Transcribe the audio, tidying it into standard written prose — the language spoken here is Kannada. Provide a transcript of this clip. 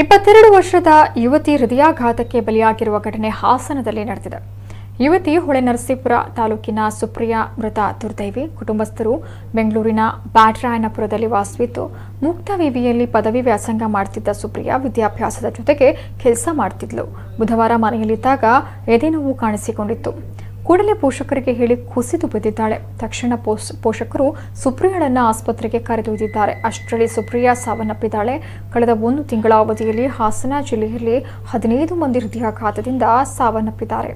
22 ವರ್ಷದ ಯುವತಿ ಹೃದಯಾಘಾತಕ್ಕೆ ಬಲಿಯಾಗಿರುವ ಘಟನೆ ಹಾಸನದಲ್ಲಿ ನಡೆದಿದೆ. ಯುವತಿ ಹೊಳೆನರಸೀಪುರ ತಾಲೂಕಿನ ಸುಪ್ರಿಯಾ ಮೃತ ದುರ್ದೈವಿ. ಕುಟುಂಬಸ್ಥರು ಬೆಂಗಳೂರಿನ ಬ್ಯಾಟರಾಯನಪುರದಲ್ಲಿ ವಾಸವಿದ್ದು ಮುಕ್ತ ವಿವಿಯಲ್ಲಿ ಪದವಿ ವ್ಯಾಸಂಗ ಮಾಡುತ್ತಿದ್ದ ಸುಪ್ರಿಯಾ ವಿದ್ಯಾಭ್ಯಾಸದ ಜೊತೆಗೆ ಕೆಲಸ ಮಾಡುತ್ತಿದ್ಲು. ಬುಧವಾರ ಮನೆಯಲ್ಲಿದ್ದಾಗ ಎದೆನೋವು ಕಾಣಿಸಿಕೊಂಡಿತ್ತು. ಕೂಡಲೇ ಪೋಷಕರಿಗೆ ಹೇಳಿ ಕುಸಿದು ಬಿದ್ದಿದ್ದಾಳೆ. ತಕ್ಷಣ ಪೋಷಕರು ಸುಪ್ರಿಯಾಳನ್ನ ಆಸ್ಪತ್ರೆಗೆ ಕರೆದೊಯ್ದಿದ್ದಾರೆ. ಅಷ್ಟರಲ್ಲಿ ಸುಪ್ರಿಯಾ ಸಾವನ್ನಪ್ಪಿದ್ದಾಳೆ. ಕಳೆದ 1 ತಿಂಗಳ ಅವಧಿಯಲ್ಲಿ ಹಾಸನ ಜಿಲ್ಲೆಯಲ್ಲಿ 15 ಮಂದಿ ಹೃದಯಾಘಾತದಿಂದ ಸಾವನ್ನಪ್ಪಿದ್ದಾರೆ.